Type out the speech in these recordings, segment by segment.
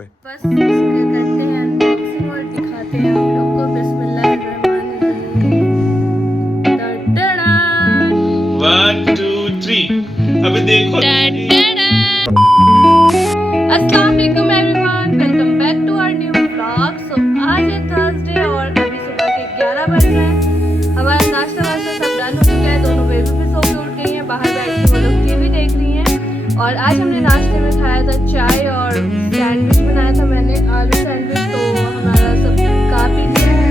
बस करते हैं अनबॉक्सिंग और दिखाते हैं आप लोग को। बिस्मिल्लाहिर्रहमानिर्रहीम। 1 2 3 अभी देखो। अस्सलाम वालेकुम everyone, welcome back to our new vlog. So आज है थर्सडे और अभी सुबह के 11 बज रहे हैं। हमारा नाश्ता वास्ता सब डन हो चुका है। दोनों बेबी भी सो के उठ गई हैं, बाहर बैठ के वो लोग टीवी देख रही हैं। और आज हमने नाश्ते में खाया था चाय और सैंडविच बनाया था मैंने, आलू सैंडविच। तो हमारा सब खा पी लिया है,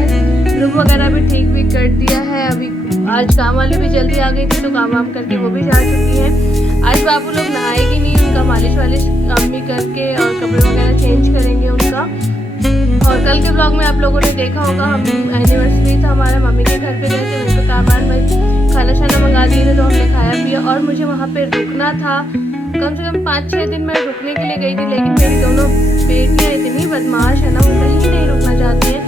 रूम वगैरह भी ठीक भी कर दिया है। अभी आज काम वाली भी जल्दी आ गई थी तो काम वाम करके वो भी जा चुकी हैं। आज बाबू लोग नहाएगी नहीं, उनका मालिश वालिश अम्मी करके और कपड़े वगैरह चेंज करेंगे उनका। और कल के ब्लॉग में आप लोगों ने देखा होगा, हम एनिवर्सरी था हमारा, मम्मी के घर पे गए थे। मेरे को कामरान भाई खाना शाना मंगा दिए थे तो हमने खाया पिया। और मुझे वहाँ पे रुकना था, कम से कम 5-6 दिन मैं रुकने के लिए गई थी। लेकिन मेरी दोनों बेटियाँ इतनी बदमाश है ना, वो कहीं नहीं रुकना चाहती हैं।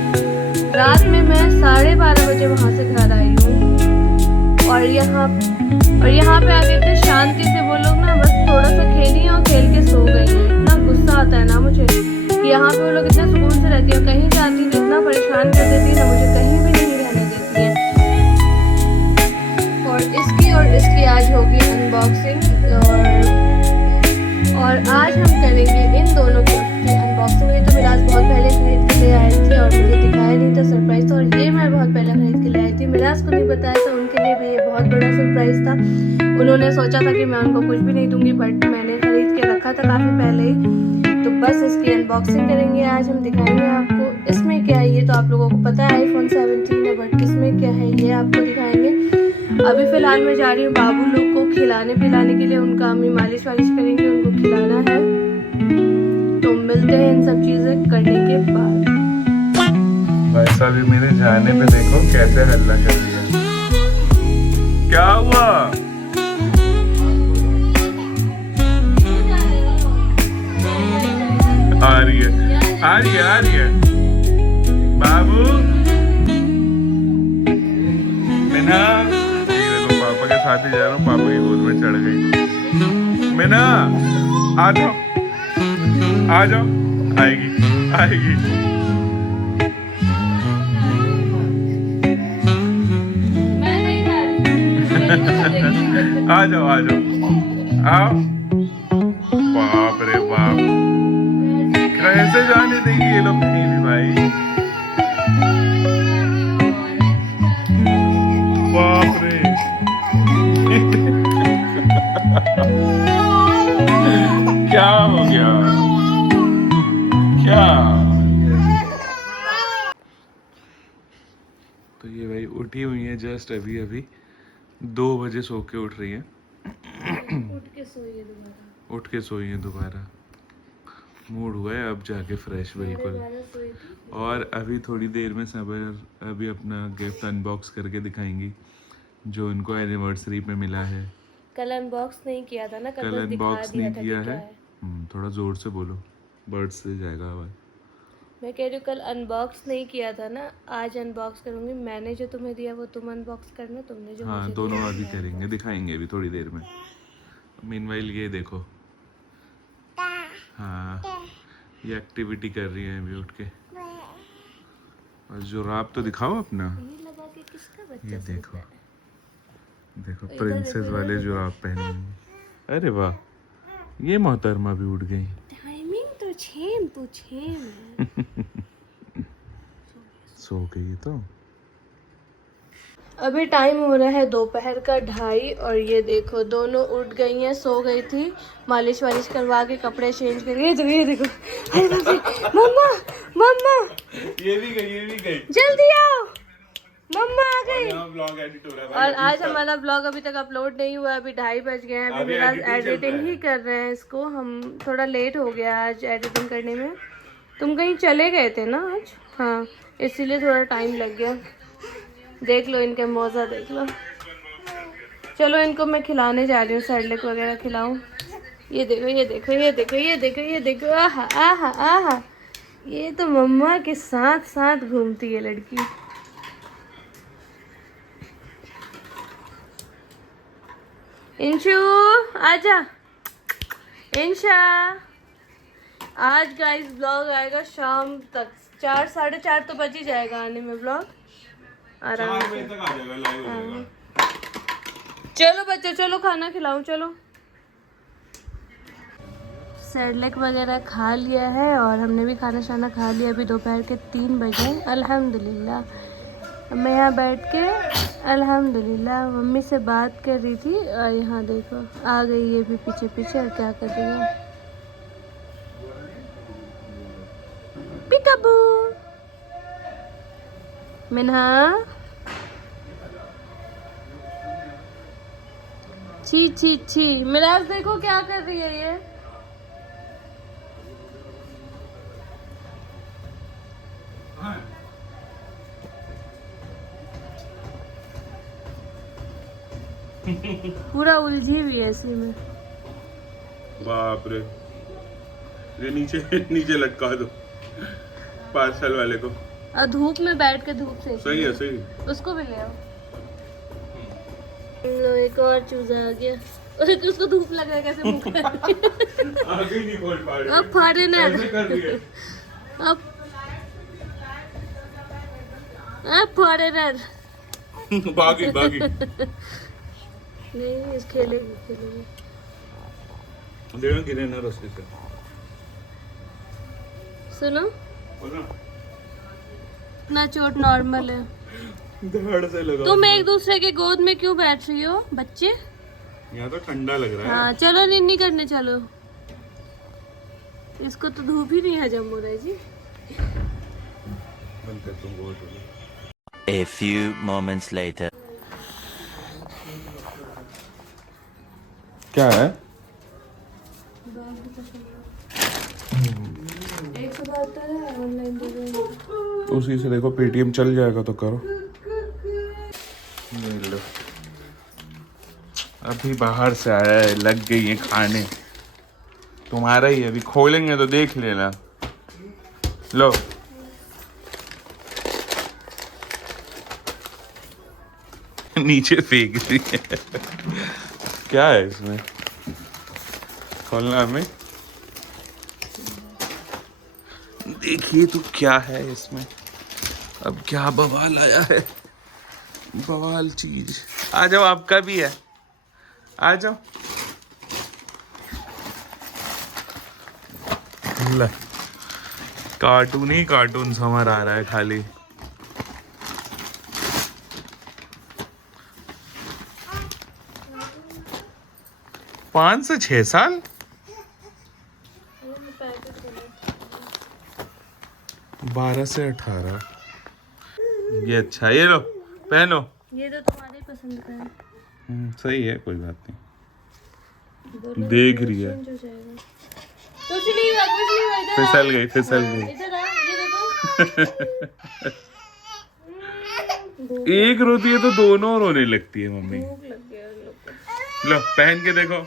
रात में मैं 12:30 बजे वहाँ से घर आई हूँ। और यहाँ पे आ गए थे शांति से। वो लोग ना बस थोड़ा सा खेली और खेल के सो गई हैं। इतना गुस्सा आता है ना मुझे कि यहाँ पे वो लोग इतना सुकून से रहती है, कहीं जाती तो इतना परेशान कर देती है ना, मुझे कहीं भी नहीं रहने देती है। और इसकी आज होगी अनबॉक्सिंग। और आज हम करेंगे इन दोनों गिफ्ट की अनबॉक्सिंग। ये तो मिराज बहुत पहले खरीद के ले आई थी और मुझे दिखाया नहीं था, सरप्राइज था। और ये मैं बहुत पहले खरीद के ले आई थी, मिराज को नहीं बताया था। उनके लिए भी ये बहुत बड़ा सरप्राइज था। उन्होंने सोचा था कि मैं उनको कुछ भी नहीं दूंगी, बट मैंने खरीद के रखा था काफ़ी पहले ही। तो बस इसकी अनबॉक्सिंग करेंगे आज, हम दिखाएंगे आपको इसमें क्या है। ये तो आप लोगों को पता है iPhone 17 है, बट इसमें क्या है ये आपको दिखाएंगे। अभी फ़िलहाल मैं जा रही हूँ बाबू लोग को खिलाने पिलाने के लिए। उनका अम्मी मालिश वालिश करेंगे, उनको खिलाना है। तो मिलते हैं इन सब चीज़ें करने के बाद। भाई साहब ये मेरे जाने पे देखो कैसे हल्ला कर रही है। क्या हुआ? आ रही है बाबू मीना। ये देखो पापा के साथ ही जा रहा हूँ, पापा की गोद में चढ़ गई। मीना आ जाओ आएगी। आ जाओ आओ। बाप रे बाप, कैसे जाने देंगे ये लोग कहीं भी भाई। बाप रे क्या हो गया क्या? तो ये भाई उठी हुई है जस्ट अभी 2 बजे सो के उठ रही है। उठ के सोई है दोबारा। मूड हुआ है अब जाके फ्रेश बिल्कुल। और अभी थोड़ी देर में सबर अभी अपना गिफ्ट अनबॉक्स करके दिखाएंगी जो उनको एनिवर्सरी पे मिला है। कल अनबॉक्स नहीं किया था ना, कल अनबॉक्स नहीं किया है। थोड़ा जोर से बोलो, बर्ड्स से जाएगा आवाज। मैं कह रही हूँ कल अनबॉक्स नहीं किया था ना, आज अनबॉक्स करूंगी। मैंने जो तुम्हें दिया वो तुम अनबॉक्स करना, तुमने जो हाँ मुझे दोनों दिया अभी करेंगे, दिखाएंगे अभी थोड़ी देर में। मीनवाइल ये देखो, हाँ ये एक्टिविटी कर रही है अभी उठ के। और जुराब तो दिखाओ अपना। ये लगा के किसका बच्चा ये सोता है? देखो प्रिंसेस वाले जुराब पहने हैं। अरे वाह, ये मोहतरमा भी उठ गई। टाइमिंग तो छेम है। सो गई तो। अभी टाइम हो रहा है दोपहर का 2:30 और ये देखो दोनों उठ गई हैं। सो गई थी, मालिश वालिश करवा के कपड़े चेंज करके ये देखो। अरे बाप रे, मम्मा ये भी गई जल्दी आओ, मम्मा आ गई। ब्लॉग एडिट हो रहा है और आज हमारा ब्लॉग अभी तक अपलोड नहीं हुआ, अभी 2:30 बज गए हैं। अभी मेरा एडिटिंग ही कर रहे हैं इसको। हम थोड़ा लेट हो गया आज एडिटिंग करने में। तुम कहीं चले गए थे ना आज? हाँ, इसीलिए थोड़ा टाइम लग गया। देख लो इनके मौजा देख लो। चलो इनको मैं खिलाने जा रही हूँ, सैरलेक वगैरह खिलाऊं। ये देखो, आहा। ये तो मम्मा के साथ साथ घूमती है लड़की। इंशु आजा, इंशा आज गाइस ब्लॉग आएगा शाम तक, 4 साढ़े 4 तो बज ही जाएगा आने में ब्लॉग आराम से। 4 बजे तक आ जाएगा, लाइव हो जाएगा। चलो बच्चों चलो खाना खिलाऊं चलो। सैरलेक वगैरह खा लिया है और हमने भी खाना शाना खा लिया। अभी दोपहर के 3 बजे अल्हम्दुलिल्लाह। मैं यहाँ बैठ के अल्हम्दुलिल्लाह मम्मी से बात कर रही थी और यहाँ देखो आ गई ये भी पीछे पीछे और क्या कर रही है। पिकाबू मिन्हा छी छी छी। मिराज देखो क्या कर रही है ये। पूरा उलझी हुई है इसी में। बाप रे, ये नीचे नीचे लटका दो पार्सल वाले को। और धूप में बैठ के धूप से सही है, सही है। उसको भी ले आओ। लो एक और चूजा आ गया। उसको धूप लग रहा है कैसे मुंह कर आगे नहीं खोल पा रही। अब फॉरेनर ऐसे कर रही है। अब फॉरेनर भागी भागी। नहीं इस खेलेगी खेलेगी। देखना गिरे ना रस्ते से। सुनो बोलो। ना चोट नॉर्मल है। धड़ से लगा। तुम एक दूसरे के गोद में क्यों बैठ रही हो बच्चे? यहाँ तो ठंडा लग रहा है। हाँ चलो निन्नी करने चलो। इसको तो धूप ही नहीं हजम हो रहा है जी। बंद कर तुम बोल। A few moments later. क्या है? 172 है ऑनलाइन दे दो। उसी से देखो पेटीएम चल जाएगा तो करो। ले लो। अभी बाहर से आया है, लग गई है खाने। तुम्हारा ही है, अभी खोलेंगे तो देख लेना। लो नीचे फेंक दी है। क्या है इसमें? खोलना हमें। देखिए तो क्या है इसमें। अब क्या बवाल आया है, बवाल चीज। आ जाओ, आपका भी है, आ जाओ। ले, कार्टून ही कार्टून समझ आ रहा है खाली। पाँच से 6 साल। 12 से 18। ये अच्छा, ये लो पहनो। ये तो तुम्हारे पसंद का है। सही है, कोई बात नहीं। देख रही है। कुछ नहीं हुआ कुछ नहीं हुआ। इधर फिसल गई, फिसल गई। इधर आ ये देखो। एक रोती है तो दोनों रोने लगती है मम्मी। भूख लग गया उन लोग को। लो पहन के देखो।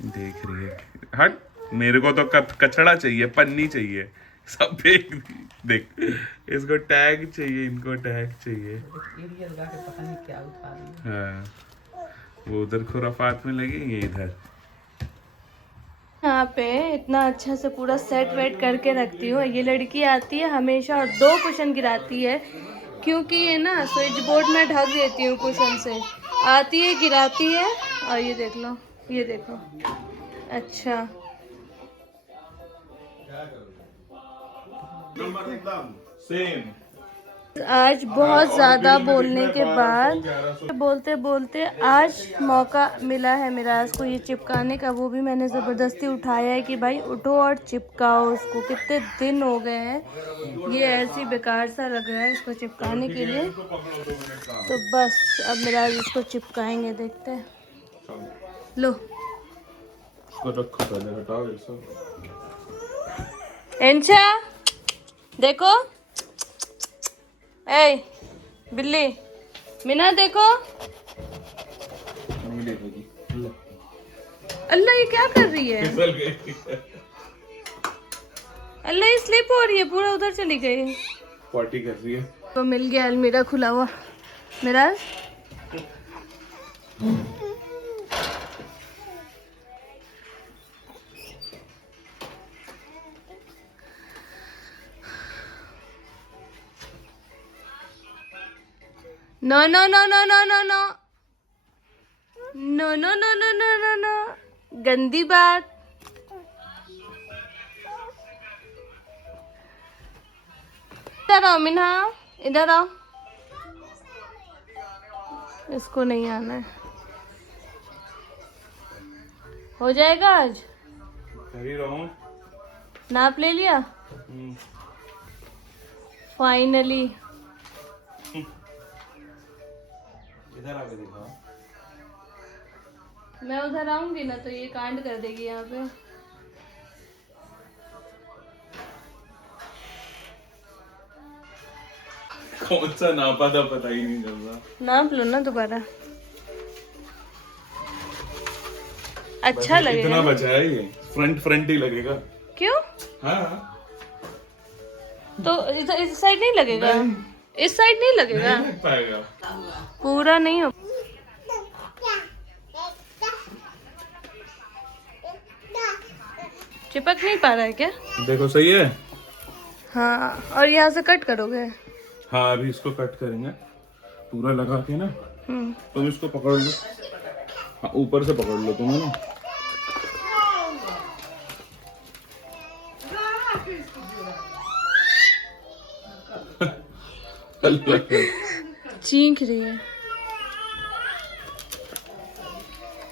देख रही है। हट, मेरे को तो कचड़ा चाहिए, पन्नी चाहिए, सब फेंक दी। देख, इसको टैग चाहिए, इनको टैग चाहिए। हाँ, वो उधर खुराफात में लगेंगे, इधर यहाँ पे इतना अच्छा से पूरा सेट वेट करके रखती हूँ। ये लड़की आती है हमेशा और 2 कुशन गिराती है, क्योंकि ये ना स्विच बोर्ड में ढक देती हूँ कुशन से। आती है गिराती है और ये देख लो, ये देखो। अच्छा सेम। आज बहुत ज़्यादा बोलने के बाद बोलते बोलते आज मौका मिला है मिराज को ये चिपकाने का। वो भी मैंने ज़बरदस्ती उठाया है कि भाई उठो और चिपकाओ उसको। कितने दिन हो गए हैं, ये ऐसी बेकार सा लग रहा है इसको चिपकाने के लिए। तो बस अब मिराज इसको चिपकाएंगे, देखते हैं। लो रखो पहले, हटाओ ये सब। एंशा देखो, ए बिल्ली मीना देखो। नहीं देखेगी। अल्लाह ये क्या कर रही है? फिसल गई। अल्लाह ये स्लिप हो रही है, पूरा उधर चली गई। पॉटी कर रही है। तो मिल गया अलमीरा खुला हुआ। Miraj no no no no no no no no no no no no no no, गंदी बात। इधर आओ मिन्हा, इधर आओ। इसको नहीं आना है। हो जाएगा आज? कर ही रहा हूँ। नाप ले लिया फाइनली। इधर आके दिखा। मैं उधर आऊंगी ना तो ये कांड कर देगी यहाँ पे। कौन सा नापा था पता ही नहीं चल रहा। नाप लो ना दोबारा। अच्छा लगेगा इतना ना? बचा है ये, फ्रंट ही लगेगा। क्यों? हाँ तो इस साइड नहीं लगेगा? इस साइड नहीं लगेगा? नहीं लग पाएगा। पूरा नहीं हो। चिपक नहीं पा रहा है क्या? देखो सही है। हाँ, और यहाँ से कट करोगे? हाँ अभी इसको कट करेंगे पूरा लगा के ना। हम्म। तुम इसको पकड़ लो। हाँ ऊपर से पकड़ लो तुम, है ना। चीख रही है।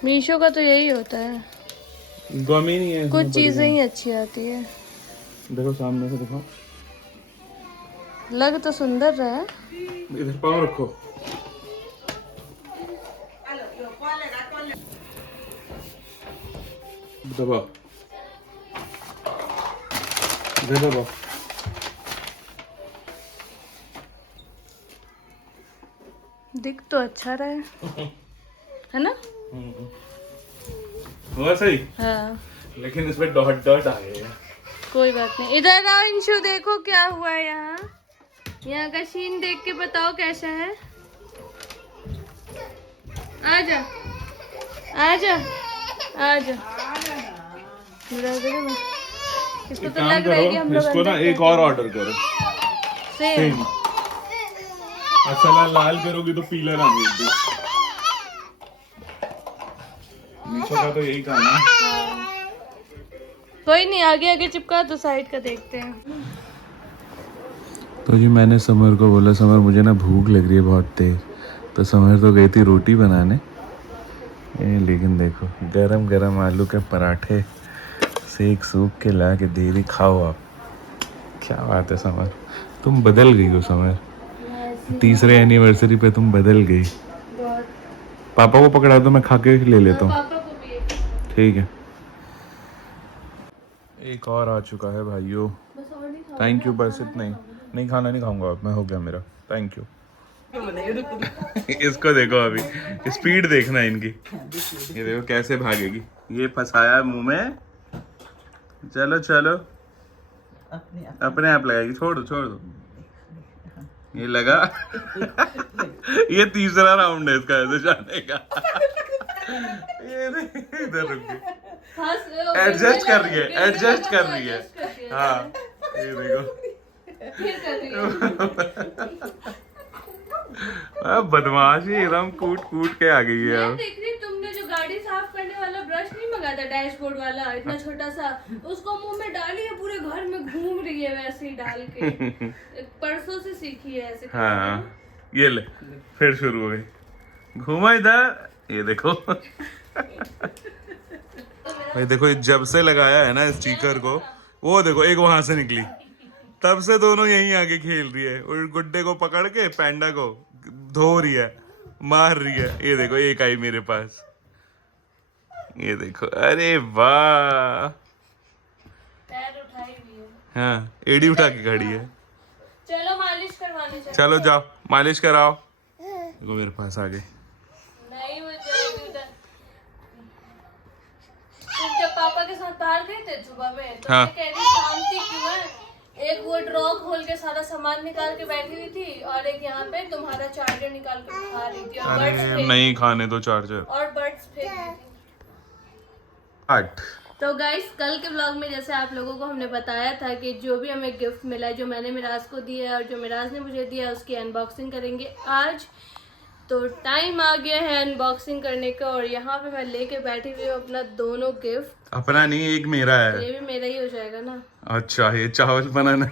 मीशो का तो यही होता है, गम ही नहीं है। कुछ चीजें ही अच्छी आती है। देखो सामने से दिखाओ। लग तो सुंदर रहा है। इधर पाँव रखो। दबाओ, इधर दबाओ। दिख तो अच्छा रहा है ना? हुआ सही। हाँ, लेकिन इसमें डॉट डॉट आए हैं। कोई बात नहीं। इधर आओ इंशु, देखो क्या हुआ है यहाँ। यहाँ का सीन देख के बताओ कैसा है। आजा आजा आजा। इसको तो लग रहा है कि हम लोग इसको ना अंदर एक और ऑर्डर करो। सेम। मसाला लाल करोगी तो पीला ना भेज दो। मीशो का तो यही काम है। कोई नहीं, आगे आगे चिपका तो साइड का देखते हैं। तो जी मैंने समर को बोला, समर मुझे ना भूख लग रही है बहुत तेज। तो समर तो गई थी रोटी बनाने। लेकिन देखो गरम गरम आलू के पराठे सेक सूख के ला के दे दी, खाओ आप। क्या बात है समर, तुम बदल गई हो समर। तीसरे एनिवर्सरी पे तुम बदल गई। पापा को पकड़ा दो, मैं खा के ले लेता हूँ। पापा को भी एक। ठीक है। एक और आ चुका है भाइयों। Thank you. बस इतना ही, नहीं खाना नहीं खाऊंगा अब मैं, हो गया मेरा। Thank you. इसको देखो, अभी स्पीड देखना इनकी। ये देखो कैसे भागेगी। ये फंसाया मुंह में। चलो चलो, अपने आप लगाएगी। छोड़ दो। ये लगा। ये तीसरा राउंड है इसका ऐसे जाने का। ये इधर रुक गई। एडजस्ट कर रही है। हाँ ये देखो। फिर कर रही है। अब बदमाशी एकदम कूट के आ गई है। मैं देख रही, तुमने जो गाड़ी साफ करने वाला ब्रश नहीं मंगाया था, डैशबोर्ड वाला इतना छोटा सा, उसको मुंह में डाली है, पूरे घर में घूम रही है वैसे ही डाल के। परसों से सीखी है ऐसे। हाँ ये ले, फिर शुरू हो गई। घूमा इधर, ये देखो। भाई देखो, जब से लगाया है ना स्टिकर को, वो देखो एक वहां से निकली, तब से दोनों यहीं आके खेल रही है। और गुड्डे को पकड़ के पैंडा को धो रही है, मार रही है। ये देखो एक आई मेरे पास। ये देखो, अरे वाह। पैर उठाई भी है। हाँ एड़ी उठा के खड़ी है। चलो मालिश करवाने चलो। चलो जाओ मालिश कराओ। देखो मेरे पास आ गए। नहीं वो जाएगी उधर। तुम जब पापा के साथ बाहर गए थे सुबह में, तो हाँ। मैं कह रही शांति क्यों है। एक वो ड्रॉ खोल के सारा सामान निकाल के बैठी हुई थी, और एक यहाँ पे तुम्हारा चार्जर निकाल के खा रही थी, और बर्ड्स अरे नहीं खाने दो चार्जर। और बर्ड्स फेंक रही थी। 8 तो गाइस कल के व्लॉग में जैसे आप लोगों को हमने बताया था कि जो भी हमें गिफ्ट मिला है, जो मैंने मिराज को दिया है और जो मिराज ने मुझे दिया है, उसकी अनबॉक्सिंग करेंगे आज। तो टाइम आ गया है अनबॉक्सिंग करने का और यहाँ पे मैं लेके बैठी हुई हूँ अपना दोनों गिफ्ट। अपना नहीं, एक मेरा है। ये भी मेरा ही हो जाएगा ना। अच्छा, ये चावल बनाना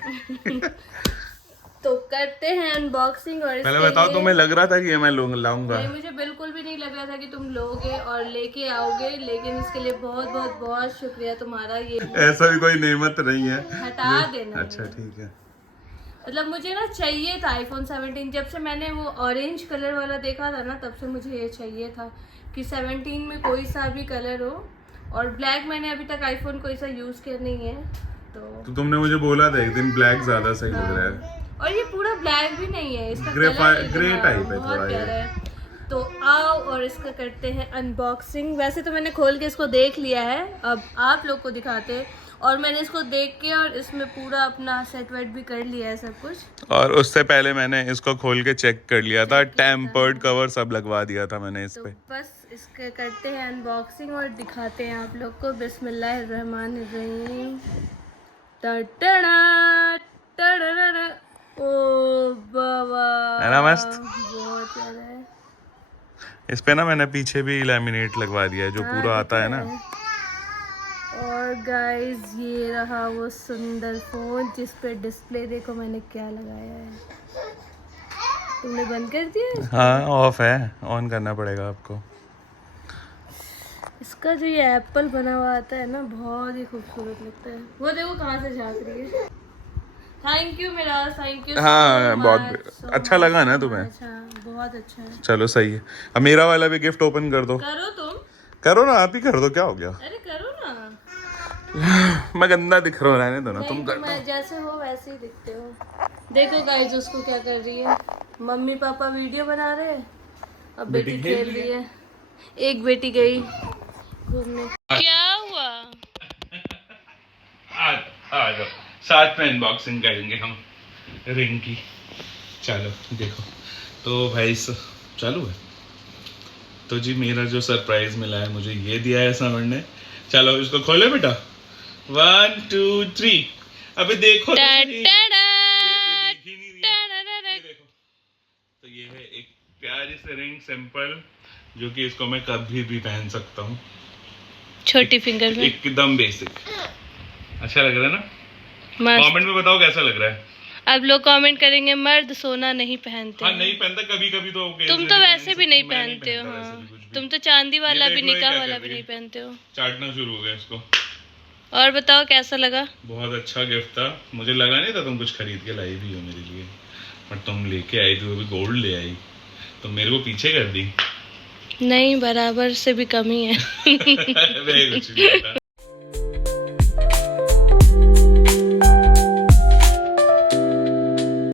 तो करते हैं अनबॉक्सिंग। और पहले बताओ, तुम्हें लग रहा था कि ये मैं लाऊंगा? नहीं, मुझे बिल्कुल भी नहीं लग रहा था कि तुम लोगे और लेके आओगे, लेकिन इसके लिए बहुत बहुत बहुत शुक्रिया तुम्हारा। ये ऐसा भी कोई नेमत नहीं है, हटा देना। अच्छा ठीक है। मतलब मुझे ना चाहिए था आईफोन 17। जब से मैंने वो ऑरेंज कलर वाला देखा था ना, तब से मुझे ये चाहिए था कि 17 में कोई सा भी कलर हो। और ब्लैक मैंने अभी तक आईफोन कोई सा यूज किया नहीं है। तो तुमने मुझे बोला था एक दिन ब्लैक ज्यादा सही लग रहा है। और ये पूरा ब्लैक भी नहीं है, इसका ग्रे कलर टाइप है बहुत थोड़ा प्यारा है। तो आओ और इसका करते हैं अनबॉक्सिंग। वैसे तो मैंने खोल के इसको देख लिया है, अब आप लोग को दिखाते हैं। और मैंने इसको देख के और इसमें पूरा अपना सेट वेट भी कर लिया है सब कुछ। और उससे पहले मैंने इसको खोल के चेक कर लिया था, टेम्पर्ड कवर सब लगवा दिया था मैंने इस तो पे। बस इसके करते हैं अनबॉक्सिंग और दिखाते हैं आप लोग को। बिस्मिल्लाहिर्रहमानिर्रहीम। टडडा टडडा। ओ बाबा, है ना मस्त? बहुत प्यारा है। इस पे ना मैंने पीछे भी लैमिनेट लगवा दिया है, जो हाँ, पूरा आता है ना। और गाइस ये रहा वो सुंदर फोन जिस पे डिस्प्ले देखो मैंने क्या लगाया है। तुमने बंद कर दिया? हाँ, ऑफ है, ऑन करना पड़ेगा आपको। इसका जो ये एप्पल बना हुआ आता है ना, बहुत ही खूबसूरत लगता है। वो देखो कहाँ से झांक रही है। थैंक यू मेरा, थैंक यू। हाँ, बहुत अच्छा लगा ना तुम्हें? अच्छा, बहुत अच्छा है। चलो सही है। अब मेरा वाला भी गिफ्ट ओपन कर दो। करो तुम। करो ना, आप ही कर दो, क्या हो गया? अरे करो ना। मैं गंदा दिख रहा हूँ, रहने दो ना, तुम नहीं, कर तुम दो। जैसे हो वैसे ही दिखते हो। देखो गाइस उसको क्या कर रही है। मम्मी पापा वीडियो बना रहे हैं, अब बेटी खेल रही है। एक बेटी गई घूमने। क्या हुआ? आ जाओ, साथ में अनबॉक्सिंग करेंगे हम रिंग की। चलो देखो, तो भाई चालू है। तो जी मेरा जो सरप्राइज मिला है, मुझे ये दिया है समर ने। चलो इसको खोलो बेटा, 1 2 3। अबे देखो तो सही। ये देख ही नहीं रही है। ये देखो, तो ये है एक प्यारी सी रिंग, सिंपल, जो कि इसको मैं कभी भी पहन सकता हूँ, छोटी फिंगर में। एकदम बेसिक। अच्छा लग रहा है ना? मस्त। कमेंट में बताओ कैसा लग रहा है। अब लोग कमेंट करेंगे मर्द सोना नहीं पहनते। हाँ, नहीं पहनता, कभी कभी तो तुम तो वैसे भी नहीं पहनते हो। हाँ, तुम तो चांदी वाला भी, निकाह वाला भी नहीं पहनते हो। चाटना शुरू हो गया इसको। और बताओ कैसा लगा? बहुत अच्छा गिफ्ट था। मुझे लगा नहीं था तुम कुछ खरीद के लाई भी हो मेरे लिए, पर तुम लेके आई थी, वो भी गोल्ड ले आई, तो मेरे को पीछे कर दी। नहीं, बराबर से भी कम ही है। कुछ नहीं था।